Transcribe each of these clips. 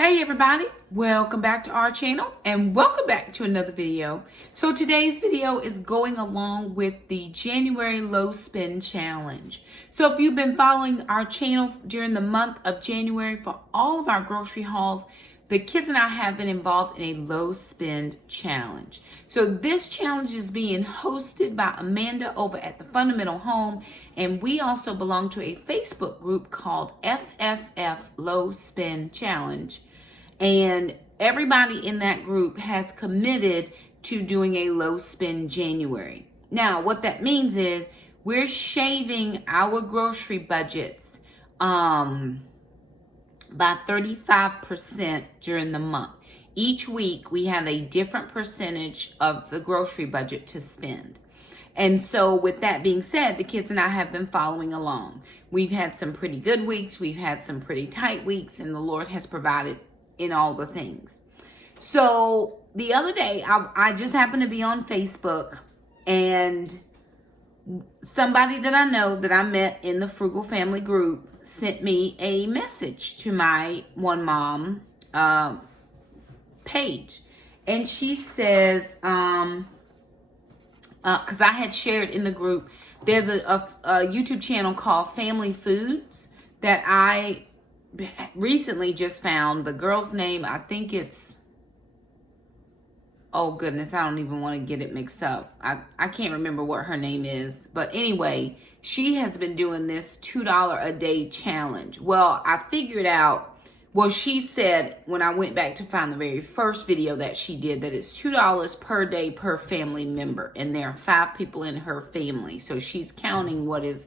Hey everybody, welcome back to our channel and welcome back to another video. So today's video is going along with the January low spend challenge. So if you've been following our channel during the month of January for all of our grocery hauls, the kids and I have been involved in a low spend challenge. So this challenge is being hosted by Amanda over at the Fundamental Home, and we also belong to a Facebook group called FFF Low Spend Challenge. And everybody in that group has committed to doing a low spend January. Now, what that means is we're shaving our grocery budgets by 35% during the month. Each week we have a different percentage of the grocery budget to spend. And so with that being said, the kids and I have been following along. We've had some pretty good weeks. We've had some pretty tight weeks, and the Lord has provided in all the things. So the other day, I just happened to be on Facebook, and somebody that I know that I met in the Frugal Family group sent me a message to my One Mom page. And she says, because I had shared in the group, there's a YouTube channel called Family Foods that I recently just found. The girl's name, I think it's, oh goodness, I don't even want to get it mixed up. I can't remember what her name is. But anyway, she has been doing this $2 a day challenge. Well, I figured out, well, she said when I went back to find the very first video that she did, that it's $2 per day per family member. And there are 5 people in her family. So she's counting what is,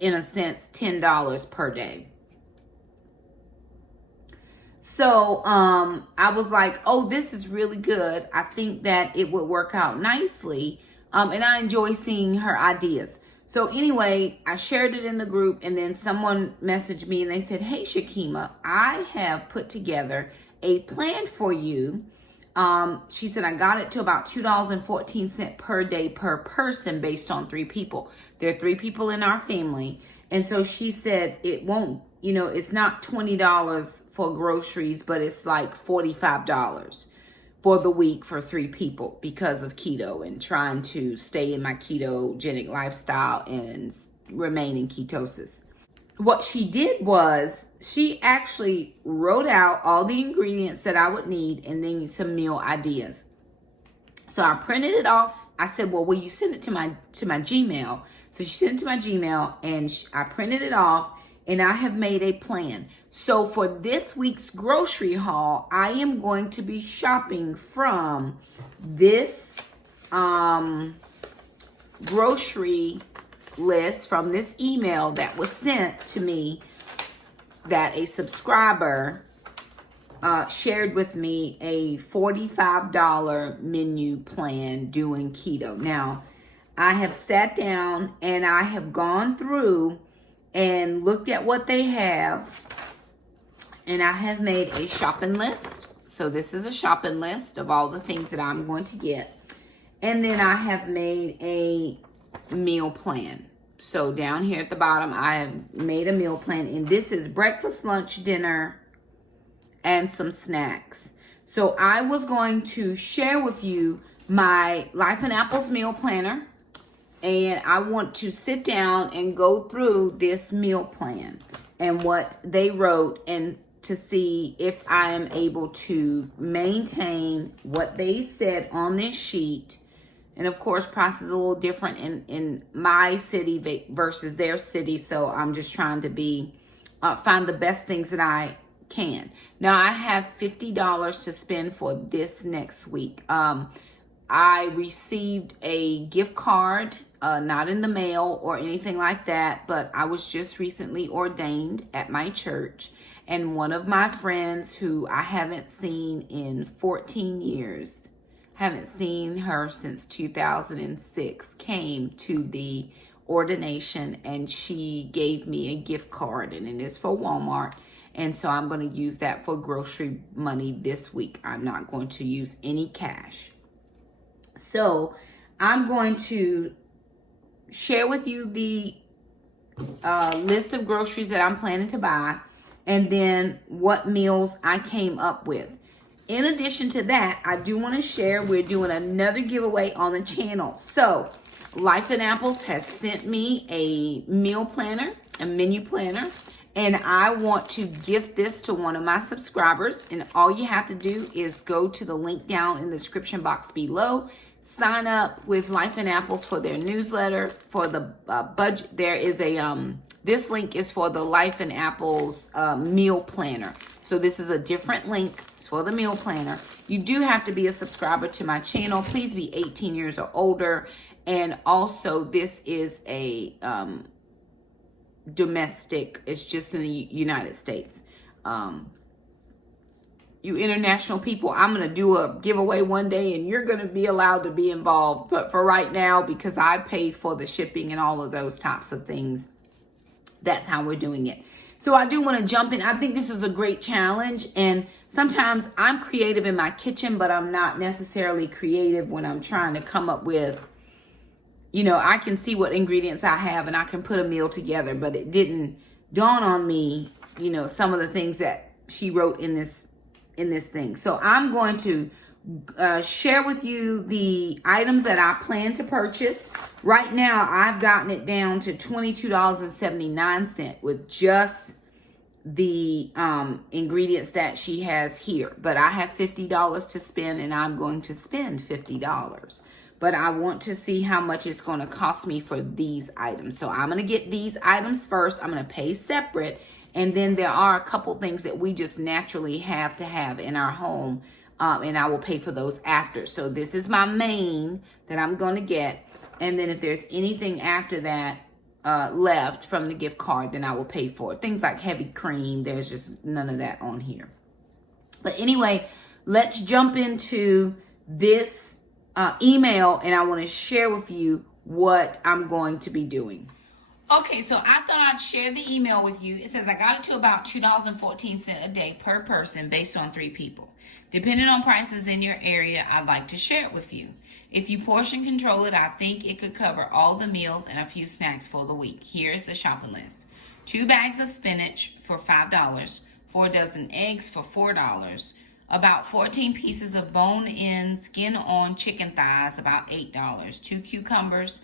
in a sense, $10 per day. So I was like, oh, this is really good. I think that it would work out nicely. And I enjoy seeing her ideas. So anyway, I shared it in the group, and then someone messaged me and they said, hey, Shakema, I have put together a plan for you. She said, I got it to about $2.14 per day per person based on 3 people. There are 3 people in our family. And so she said it won't, it's not $20 for groceries, but it's like $45 for the week for 3 people because of keto and trying to stay in my ketogenic lifestyle and remain in ketosis. What she did was she actually wrote out all the ingredients that I would need and then some meal ideas. So I printed it off. I said, well, will you send it to my Gmail? So she sent it to my Gmail, and I printed it off, and I have made a plan. So for this week's grocery haul, I am going to be shopping from this grocery list, from this email that was sent to me that a subscriber shared with me, a $45 menu plan doing keto. Now, I have sat down and I have gone through and looked at what they have, and I have made a shopping list. So this is a shopping list of all the things that I'm going to get. And then I have made a meal plan. So down here at the bottom, I have made a meal plan, and this is breakfast, lunch, dinner, and some snacks. So I was going to share with you my Life and Apples meal planner, and I want to sit down and go through this meal plan and what they wrote, and to see if I am able to maintain what they said on this sheet. And of course, price is a little different in my city versus their city. So I'm just trying to find the best things that I can. Now I have $50 to spend for this next week. I received a gift card, not in the mail or anything like that, but I was just recently ordained at my church. And one of my friends who I haven't seen in 14 years, haven't seen her since 2006, came to the ordination, and she gave me a gift card, and it is for Walmart. And so I'm going to use that for grocery money this week. I'm not going to use any cash. So I'm going to share with you the list of groceries that I'm planning to buy. and then what meals I came up with. In addition to that, I do want to share, we're doing another giveaway on the channel. So Life and Apples has sent me a meal planner, a menu planner, and I want to gift this to one of my subscribers. And all you have to do is go to the link down in the description box below, sign up with Life and Apples for their newsletter. For the budget, there is a this link is for the Life and Apples meal planner. So this is a different link. It's for the meal planner. You do have to be a subscriber to my channel. Please be 18 years or older. And also, this is a domestic. It's just in the United States. You international people, I'm going to do a giveaway one day, and you're going to be allowed to be involved. But for right now, because I pay for the shipping and all of those types of things, that's how we're doing it. So I do want to jump in. I think this is a great challenge. And sometimes I'm creative in my kitchen, but I'm not necessarily creative when I'm trying to come up with, you know, I can see what ingredients I have and I can put a meal together, but it didn't dawn on me, you know, some of the things that she wrote in this thing. So I'm going to share with you the items that I plan to purchase. Right now, I've gotten it down to $22.79 with just the ingredients that she has here. But I have $50 to spend, and I'm going to spend $50. But I want to see how much it's going to cost me for these items. So I'm going to get these items first. I'm going to pay separate. And then there are a couple things that we just naturally have to have in our home. And I will pay for those after. So this is my main that I'm going to get. And then if there's anything after that left from the gift card, then I will pay for it. Things like heavy cream, there's just none of that on here. But anyway, let's jump into this email, and I want to share with you what I'm going to be doing. Okay, so I thought I'd share the email with you. It says I got it to about $2.14 a day per person based on 3 people. Depending on prices in your area, I'd like to share it with you. If you portion control it, I think it could cover all the meals and a few snacks for the week. Here's the shopping list. 2 bags of spinach for $5, 4 dozen eggs for $4, about 14 pieces of bone-in, skin-on chicken thighs, about $8, 2 cucumbers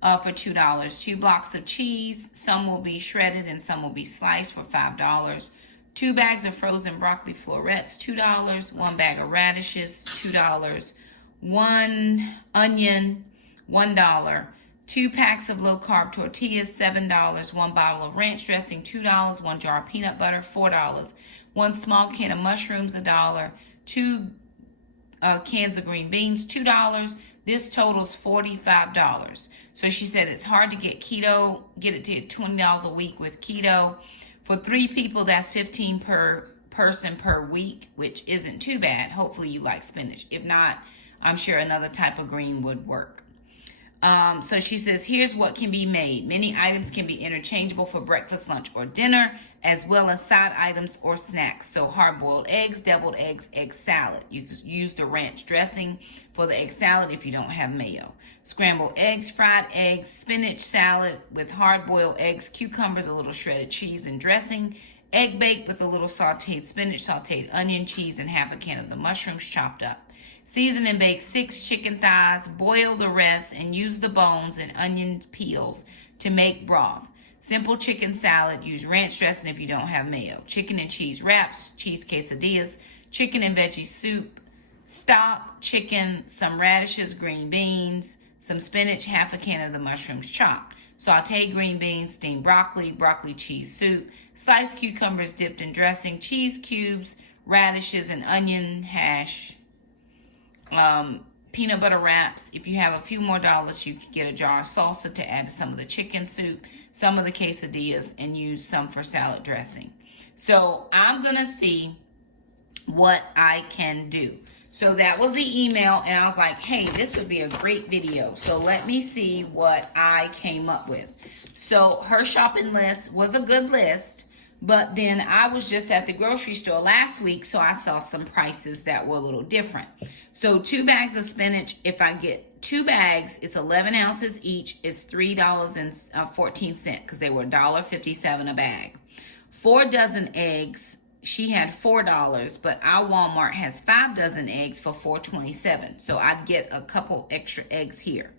for $2, 2 blocks of cheese, some will be shredded and some will be sliced for $5, 2 bags of frozen broccoli florets, $2, 1 bag of radishes, $2, 1 onion, $1, 2 packs of low-carb tortillas, $7, 1 bottle of ranch dressing, $2, 1 jar of peanut butter, $4, 1 small can of mushrooms, $1, 2 cans of green beans, $2. This totals $45. So she said it's hard to get keto, get it to $20 a week with keto. For 3 people, that's $15 per person per week, which isn't too bad. Hopefully you like spinach. If not, I'm sure another type of green would work. So she says, here's what can be made. Many items can be interchangeable for breakfast, lunch, or dinner, as well as side items or snacks. So hard-boiled eggs, deviled eggs, egg salad. You can use the ranch dressing for the egg salad if you don't have mayo. Scrambled eggs, fried eggs, spinach salad with hard-boiled eggs, cucumbers, a little shredded cheese and dressing. Egg baked with a little sauteed spinach, sauteed onion, cheese, and half a can of the mushrooms chopped up. Season and bake 6 chicken thighs, boil the rest, and use the bones and onion peels to make broth. Simple chicken salad, use ranch dressing if you don't have mayo. Chicken and cheese wraps, cheese quesadillas, chicken and veggie soup, stock, chicken, some radishes, green beans, some spinach, half a can of the mushrooms chopped. Sauteed green beans, steamed broccoli, broccoli cheese soup, sliced cucumbers dipped in dressing, cheese cubes, radishes, and onion hash. Peanut butter wraps. If you have a few more dollars, you could get a jar of salsa to add to some of the chicken soup, some of the quesadillas, and use some for salad dressing. So I'm going to see what I can do. So that was the email, and I was like, hey, this would be a great video. So let me see what I came up with. So her shopping list was a good list, but then I was just at the grocery store last week, so I saw some prices that were a little different. So 2 bags of spinach, if I get 2 bags, it's 11 ounces each, it's $3.14 because they were $1.57 a bag. 4 dozen eggs. She had $4, but our Walmart has 5 dozen eggs for $4.27. So I'd get a couple extra eggs here.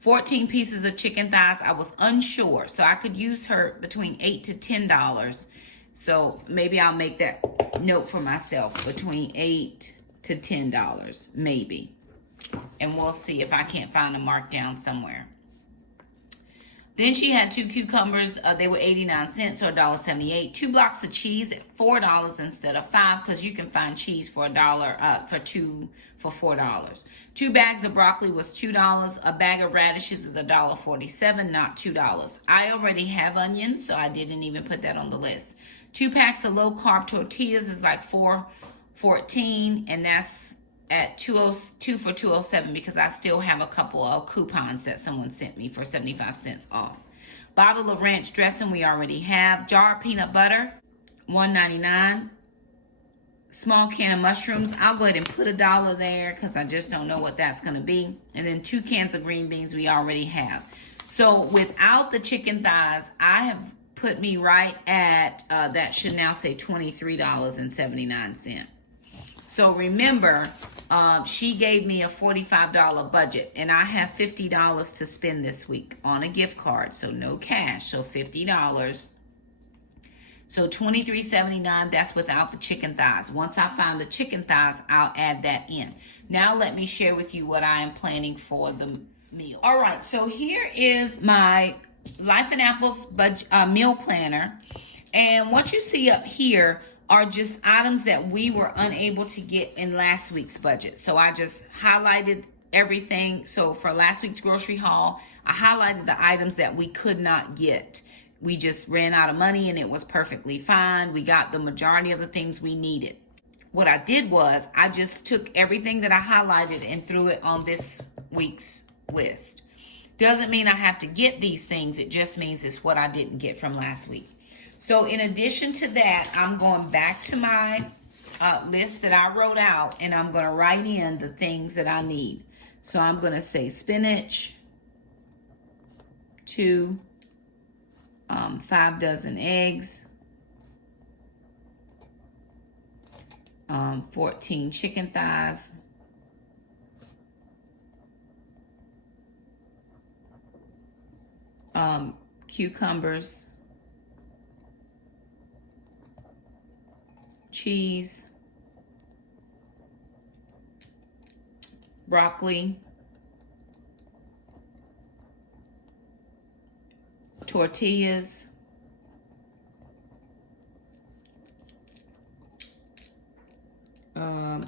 14 pieces of chicken thighs. I was unsure, so I could use her between $8 to $10. So maybe I'll make that note for myself, between $8 to $10, maybe. And we'll see if I can't find a markdown somewhere. Then she had 2 cucumbers. They were 89 cents or $1.78. 2 blocks of cheese at $4 instead of $5, because you can find cheese for $1 for $4. 2 bags of broccoli was $2. A bag of radishes is $1.47, not $2. I already have onions, so I didn't even put that on the list. 2 packs of low carb tortillas is like $4.14, and that's at $2 for $2.07, because I still have a couple of coupons that someone sent me for 75 cents off. Bottle of ranch dressing we already have. Jar of peanut butter, $1.99. Small can of mushrooms. I'll go ahead and put $1 there, because I just don't know what that's going to be. And then 2 cans of green beans we already have. So without the chicken thighs, I have put me right at, that should now say $23.79. So remember, she gave me a $45 budget, and I have $50 to spend this week on a gift card. So no cash, so $50. So $23.79, that's without the chicken thighs. Once I find the chicken thighs, I'll add that in. Now let me share with you what I am planning for the meal. All right, so here is my Life and Apples meal planner. And what you see up here are just items that we were unable to get in last week's budget. So I just highlighted everything. So for last week's grocery haul, I highlighted the items that we could not get. We just ran out of money, and it was perfectly fine. We got the majority of the things we needed. What I did was I just took everything that I highlighted and threw it on this week's list. Doesn't mean I have to get these things. It just means it's what I didn't get from last week. So in addition to that, I'm going back to my list that I wrote out, and I'm going to write in the things that I need. So I'm going to say spinach, 2, 5 dozen eggs, 14 chicken thighs, cucumbers, cheese, broccoli, tortillas,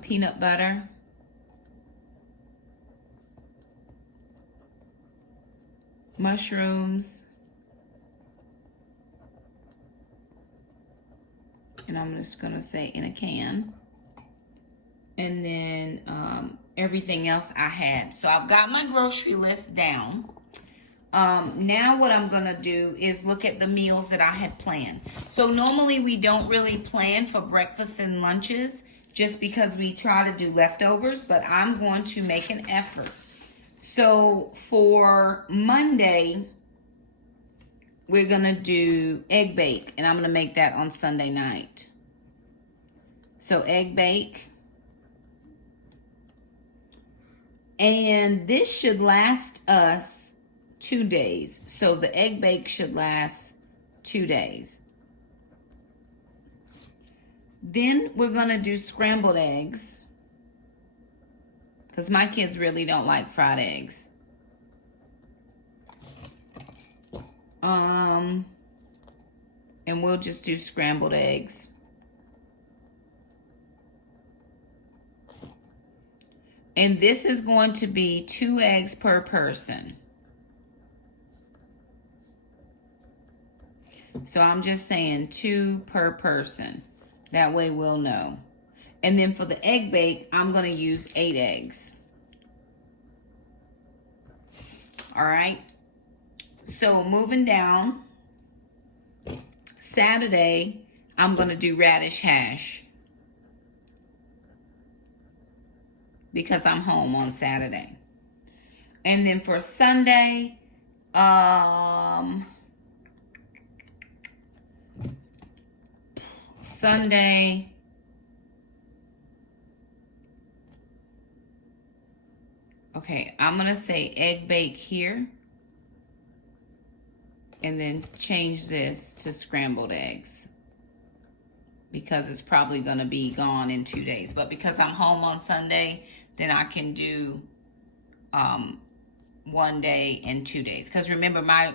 peanut butter, mushrooms, and I'm just gonna say in a can, and then everything else I had. So I've got my grocery list down. Now what I'm gonna do is look at the meals that I had planned. So normally we don't really plan for breakfast and lunches, just because we try to do leftovers, but I'm going to make an effort. So for Monday, we're gonna do egg bake, and I'm gonna make that on Sunday night. So egg bake. And this should last us 2 days. So the egg bake should last 2 days. Then we're gonna do scrambled eggs, because my kids really don't like fried eggs. And we'll just do scrambled eggs. And this is going to be 2 eggs per person. So I'm just saying 2 per person. That way we'll know. And then for the egg bake, I'm going to use 8 eggs. All right. So moving down, Saturday, I'm going to do radish hash, because I'm home on Saturday. And then for Sunday, Sunday, okay, I'm going to say egg bake here. And then change this to scrambled eggs. Because it's probably going to be gone in 2 days. But because I'm home on Sunday, then I can do 1 day and 2 days. Because remember, my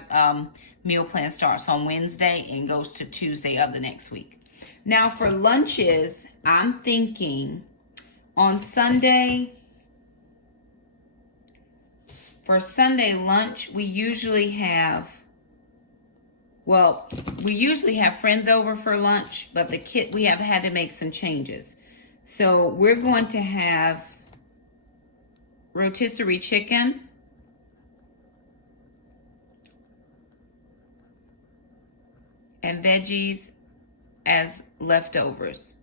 meal plan starts on Wednesday and goes to Tuesday of the next week. Now for lunches, I'm thinking on Sunday, for Sunday lunch, we usually have friends over for lunch, but we have had to make some changes. So we're going to have rotisserie chicken, and veggies as leftovers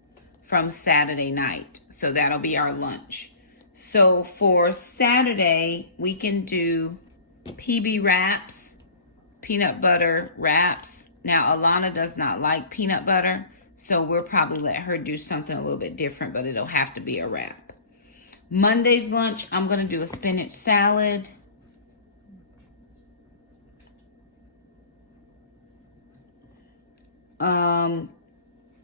from Saturday night. So that'll be our lunch. So for Saturday, we can do PB wraps, peanut butter wraps. Now, Alana does not like peanut butter, so we'll probably let her do something a little bit different, but it'll have to be a wrap. Monday's lunch, I'm going to do a spinach salad.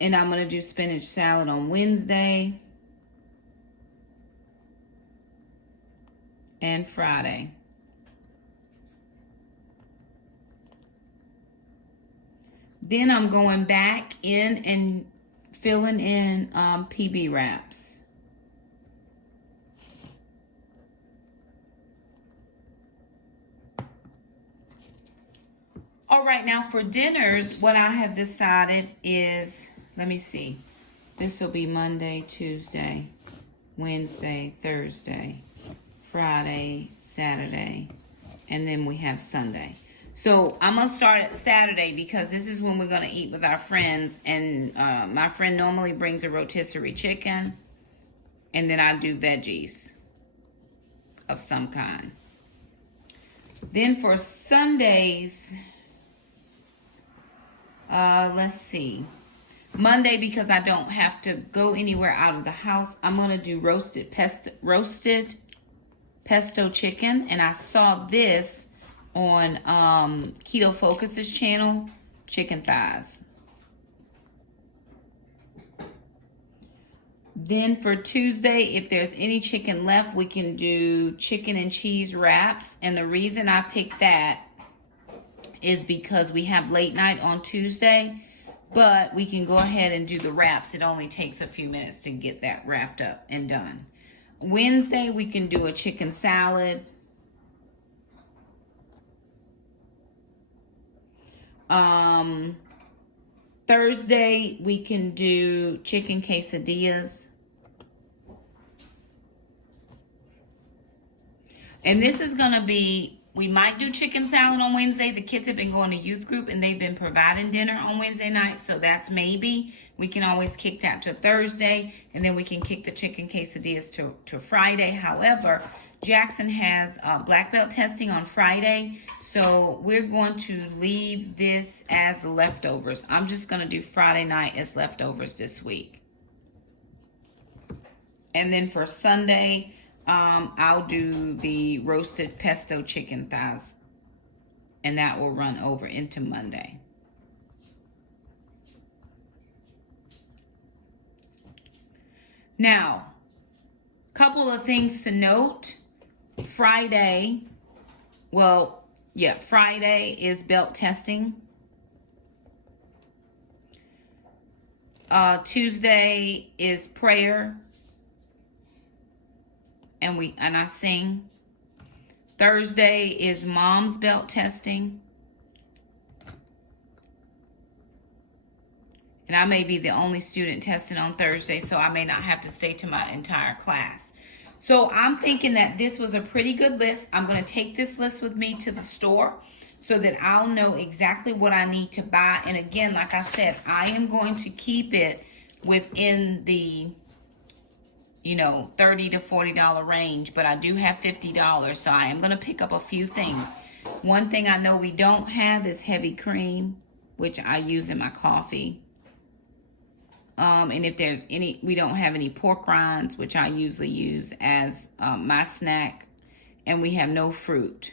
And I'm going to do spinach salad on Wednesday and Friday. Then I'm going back in and filling in PB wraps. All right, now for dinners, what I have decided is, let me see. This will be Monday, Tuesday, Wednesday, Thursday, Friday, Saturday, and then we have Sunday. So I'm going to start at Saturday because this is when we're going to eat with our friends. And my friend normally brings a rotisserie chicken. And then I do veggies of some kind. Then for Sundays, let's see. Monday, because I don't have to go anywhere out of the house, I'm going to do roasted pesto chicken. And I saw this on Keto Focus's channel, chicken thighs. Then for Tuesday, if there's any chicken left, we can do chicken and cheese wraps. And the reason I picked that is because we have late night on Tuesday, but we can go ahead and do the wraps. It only takes a few minutes to get that wrapped up and done. Wednesday, we can do a chicken salad. Thursday, we can do chicken quesadillas. And this is going to be, we might do chicken salad on Wednesday. The kids have been going to youth group and they've been providing dinner on Wednesday night. So that's maybe. We can always kick that to Thursday. And then we can kick the chicken quesadillas to Friday. However, Jackson has black belt testing on Friday. So we're going to leave this as leftovers. I'm just going to do Friday night as leftovers this week. And then for Sunday, I'll do the roasted pesto chicken thighs. And that will run over into Monday. Now, couple of things to note. Friday is belt testing. Tuesday is prayer. And I sing. Thursday is mom's belt testing. And I may be the only student testing on Thursday, so I may not have to stay to my entire class. So I'm thinking that this was a pretty good list. I'm going to take this list with me to the store so that I'll know exactly what I need to buy. And again, like I said, I am going to keep it within the, $30 to $40 range, but I do have $50, so I am going to pick up a few things. One thing I know we don't have is heavy cream, which I use in my coffee. And if there's any, we don't have any pork rinds, which I usually use as my snack. And we have no fruit.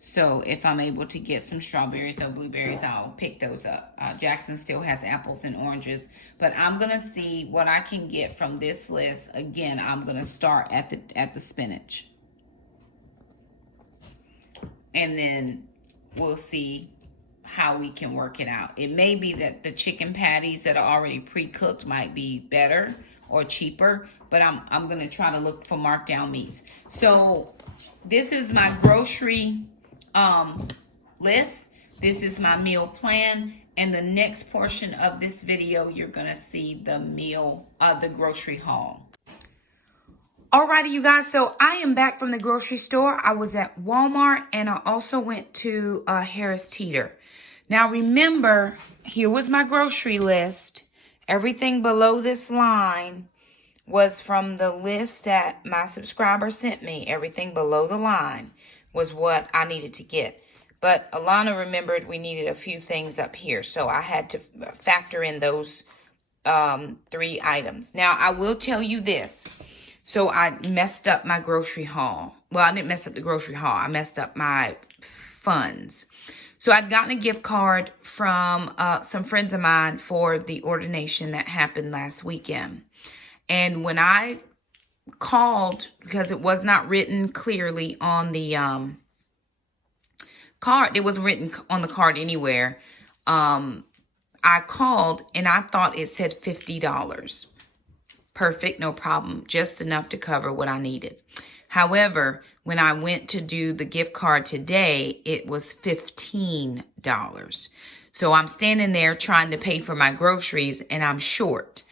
So if I'm able to get some strawberries or blueberries, I'll pick those up. Jackson still has apples and oranges. But I'm going to see what I can get from this list. Again, I'm going to start at the spinach. And then we'll see how we can work it out. It may be that the chicken patties that are already pre-cooked might be better or cheaper, but I'm going to try to look for markdown meats. So this is my grocery list. This is my meal plan. And the next portion of this video, you're going to see the the grocery haul. Alrighty, you guys, so I am back from the grocery store. I was at Walmart and I also went to Harris Teeter. Now remember, here was my grocery list. Everything below this line was from the list that my subscriber sent me. Everything below the line was what I needed to get. But Alana remembered we needed a few things up here, so I had to factor in those 3 items. Now, I will tell you this. So I messed up my grocery haul. Well, I didn't mess up the grocery haul. I messed up my funds. So I'd gotten a gift card from some friends of mine for the ordination that happened last weekend. And when I called, because it was not written clearly on the card, it wasn't written on the card anywhere. I called and I thought it said $50. Perfect, no problem. Just enough to cover what I needed. However, when I went to do the gift card today, it was $15. So I'm standing there trying to pay for my groceries and I'm short.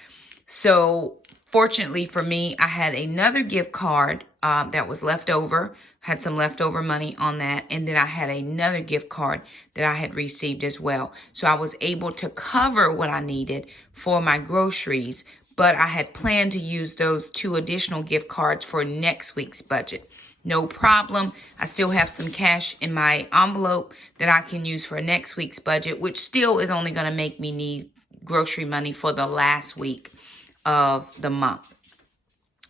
So fortunately for me, I had another gift card that was left over. Had some leftover money on that. And then I had another gift card that I had received as well. So I was able to cover what I needed for my groceries. But I had planned to use those 2 additional gift cards for next week's budget. No problem. I still have some cash in my envelope that I can use for next week's budget, which still is only going to make me need grocery money for the last week of the month.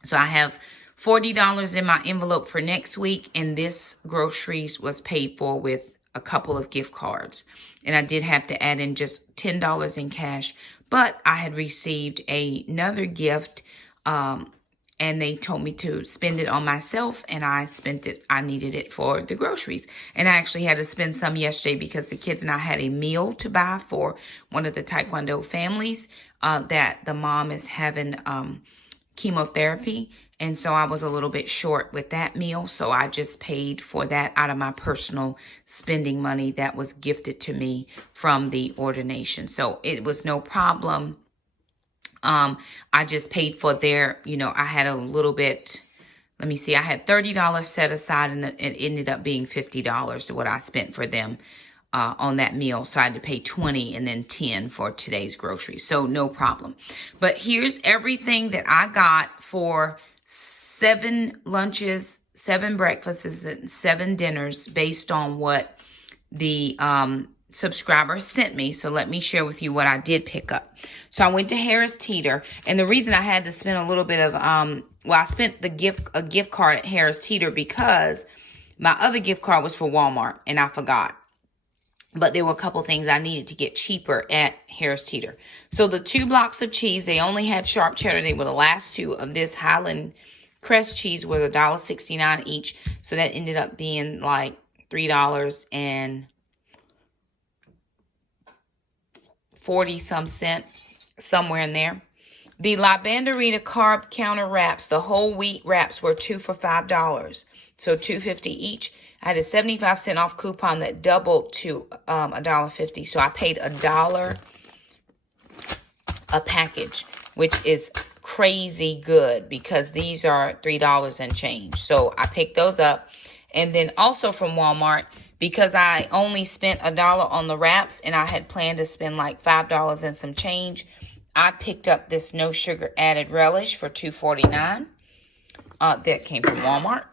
So I have $40 in my envelope for next week, and this groceries was paid for with a couple of gift cards. And I did have to add in just $10 in cash. But I had received another gift, and they told me to spend it on myself, and I spent it. I needed it for the groceries. And I actually had to spend some yesterday because the kids and I had a meal to buy for one of the Taekwondo families that the mom is having chemotherapy. And so I was a little bit short with that meal. So I just paid for that out of my personal spending money that was gifted to me from the ordination. So it was no problem. I just paid for their, I had a little bit, let me see, I had $30 set aside and it ended up being $50 what I spent for them on that meal. So I had to pay $20 and then $10 for today's groceries. So no problem. But here's everything that I got for 7 lunches, 7 breakfasts, and 7 dinners based on what the subscriber sent me. So let me share with you what I did pick up. So I went to Harris Teeter, and the reason I had to spend a little bit of I spent a gift card at Harris Teeter because my other gift card was for Walmart and I forgot. But there were a couple things I needed to get cheaper at Harris Teeter. So the 2 blocks of cheese, they only had sharp cheddar. They were the last 2 of this Highland Crest cheese, was $1.69 each. So that ended up being like $3.40 somewhere in there. The La Banderita carb counter wraps, the whole wheat wraps, were 2 for $5. So $2.50 each. I had a 75-cent off coupon that doubled to $1.50. So I paid $1 a package, which is crazy good because these are $3 and change. So I picked those up. And then also from Walmart, because I only spent $1 on the wraps and I had planned to spend like $5 and some change, I picked up this no sugar added relish for $2.49. That came from Walmart.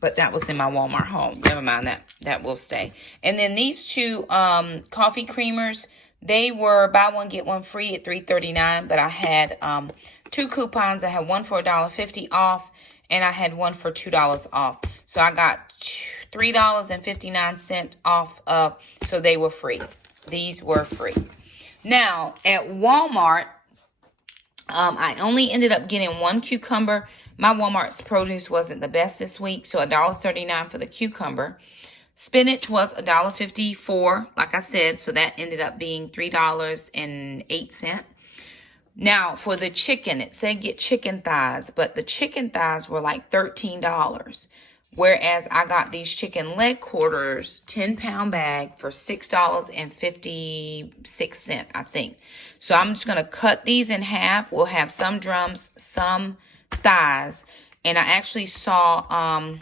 But that was in my Walmart haul. Never mind, that will stay. And then these 2 coffee creamers, They were buy one, get one free at $3.39, but I had 2 coupons. I had one for $1.50 off, and I had one for $2 off. So I got $3.59 off of, so they were free. These were free. Now, at Walmart, I only ended up getting 1 cucumber. My Walmart's produce wasn't the best this week, so $1.39 for the cucumber. Spinach was $1.54, like I said, so that ended up being $3.08. Now, for the chicken, it said get chicken thighs, but the chicken thighs were like $13. Whereas I got these chicken leg quarters, 10-pound bag for $6.56, I think. So I'm just going to cut these in half. We'll have some drums, some thighs. And I actually saw, I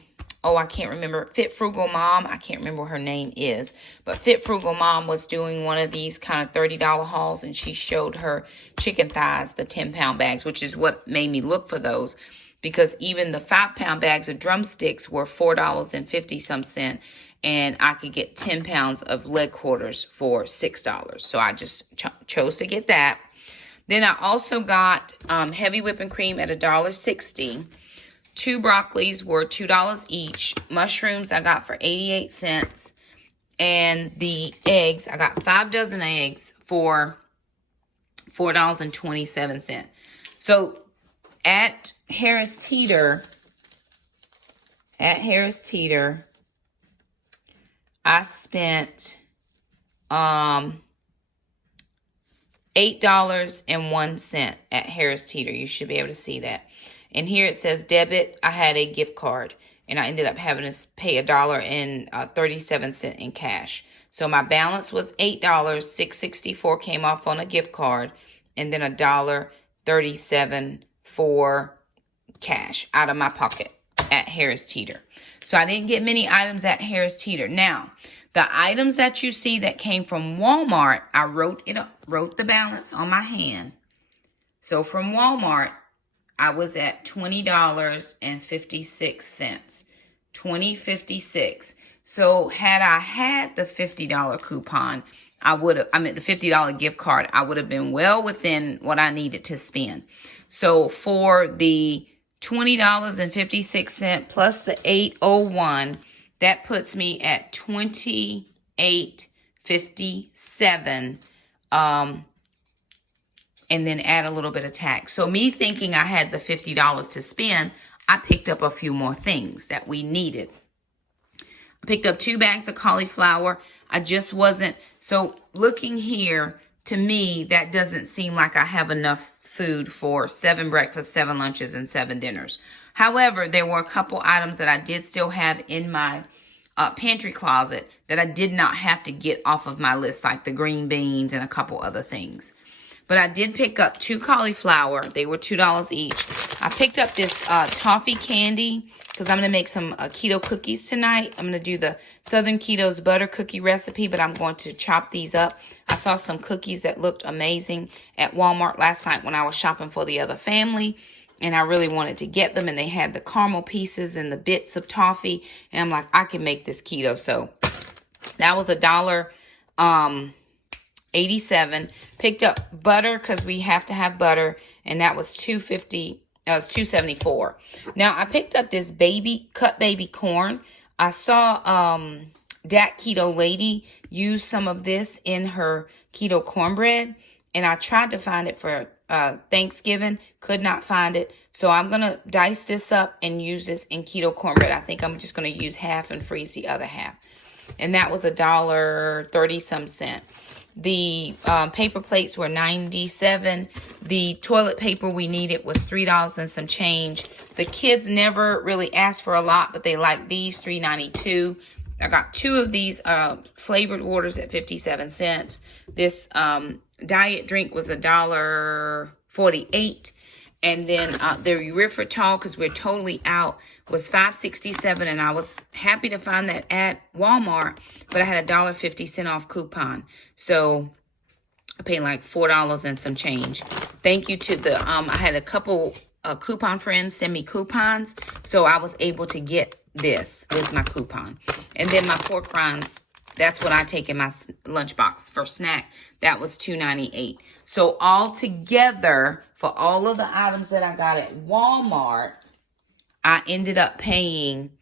can't remember, Fit Frugal Mom. I can't remember what her name is. But Fit Frugal Mom was doing one of these kind of $30 hauls, and she showed her chicken thighs, the 10-pound bags, which is what made me look for those. Because even the 5-pound bags of drumsticks were $4.50 and I could get 10 pounds of leg quarters for $6. So I just chose to get that. Then I also got heavy whipping cream at $1.60. 2 broccolis were $2 each. Mushrooms I got for 88 cents. And the eggs, I got 5 dozen eggs for $4.27. So at Harris Teeter, I spent $8.01 at Harris Teeter. You should be able to see that. And here it says debit. I had a gift card, and I ended up having to pay $1.37 in cash. So my balance was $8. $6.64 came off on a gift card, and then $1.37 for cash out of my pocket at Harris Teeter. So I didn't get many items at Harris Teeter. Now, the items that you see that came from Walmart, I wrote the balance on my hand. So from Walmart, I was at $20.56. $20.56. So had I had the $50 coupon, the $50 gift card, I would have been well within what I needed to spend. So for the $20.56 plus the $8.01, that puts me at $28.57. And then add a little bit of tax. So me thinking I had the $50 to spend, I picked up a few more things that we needed. I picked up 2 bags of cauliflower. I just wasn't, so looking here, to me, that doesn't seem like I have enough food for 7 breakfasts, 7 lunches, and 7 dinners. However, there were a couple items that I did still have in my pantry closet that I did not have to get off of my list, like the green beans and a couple other things. But I did pick up 2 cauliflower. They were $2 each. I picked up this toffee candy because I'm going to make some keto cookies tonight. I'm going to do the Southern Keto's butter cookie recipe, but I'm going to chop these up. I saw some cookies that looked amazing at Walmart last night when I was shopping for the other family, and I really wanted to get them, and they had the caramel pieces and the bits of toffee, and I'm like, I can make this keto. So that was $1.87. Picked up butter because we have to have butter, and that was $2.50. That was $2.74. Now I picked up this cut baby corn. I saw Dat Keto Lady use some of this in her keto cornbread, and I tried to find it for Thanksgiving, could not find it. So I'm gonna dice this up and use this in keto cornbread. I think I'm just gonna use half and freeze the other half, and that was $1.30. The paper plates were 97. The toilet paper we needed was $3 and some change. The kids never really asked for a lot, but they like these, $3.92. I got 2 of these flavored waters at 57 cents. This diet drink was $1.48. And then the erythritol, because we're totally out, was $5.67, and I was happy to find that at Walmart, but I had a $1.50 off coupon. So I paid like $4 and some change. Thank you to the, I had a couple coupon friends send me coupons, so I was able to get this with my coupon. And then my pork rinds That's what I take in my lunchbox for snack. That was $2.98. So all together, for all of the items that I got at Walmart, I ended up paying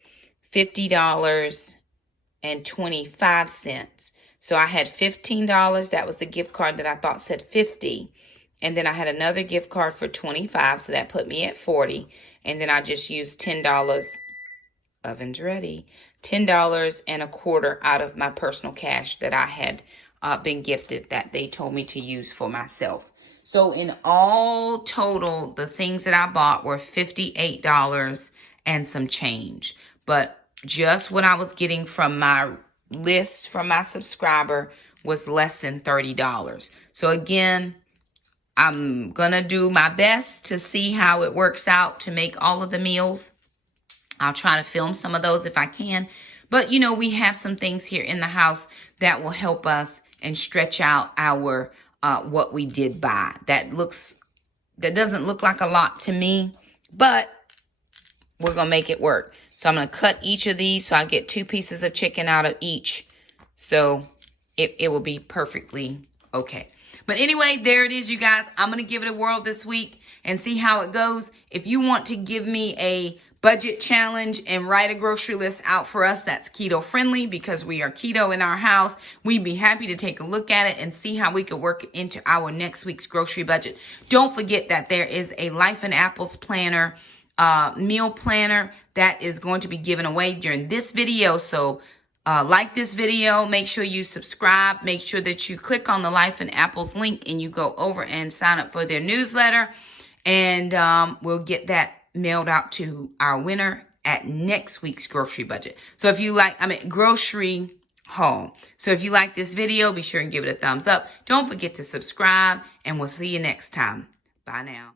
$50.25. So I had $15. That was the gift card that I thought said 50. And then I had another gift card for 25, so that put me at 40. And then I just used $10. Oven's ready. $10.25 out of my personal cash that I had been gifted that they told me to use for myself. So in all total, the things that I bought were $58 and some change. But just what I was getting from my list from my subscriber was less than $30. So again, I'm going to do my best to see how it works out to make all of the meals. I'll try to film some of those if I can. But, you know, we have some things here in the house that will help us and stretch out our what we did buy. That doesn't look like a lot to me, but we're going to make it work. So I'm going to cut each of these so I get 2 pieces of chicken out of each. So it will be perfectly okay. But anyway, there it is, you guys. I'm going to give it a whirl this week and see how it goes. If you want to give me a budget challenge and write a grocery list out for us that's keto friendly, because we are keto in our house, we'd be happy to take a look at it and see how we could work it into our next week's grocery budget. Don't forget that there is a Life in Apples planner, meal planner that is going to be given away during this video. So like this video, make sure you subscribe, make sure that you click on the Life in Apples link and you go over and sign up for their newsletter, and we'll get that mailed out to our winner at next week's grocery budget. So if you like, grocery haul. So if you like this video, be sure and give it a thumbs up. Don't forget to subscribe, and we'll see you next time. Bye now.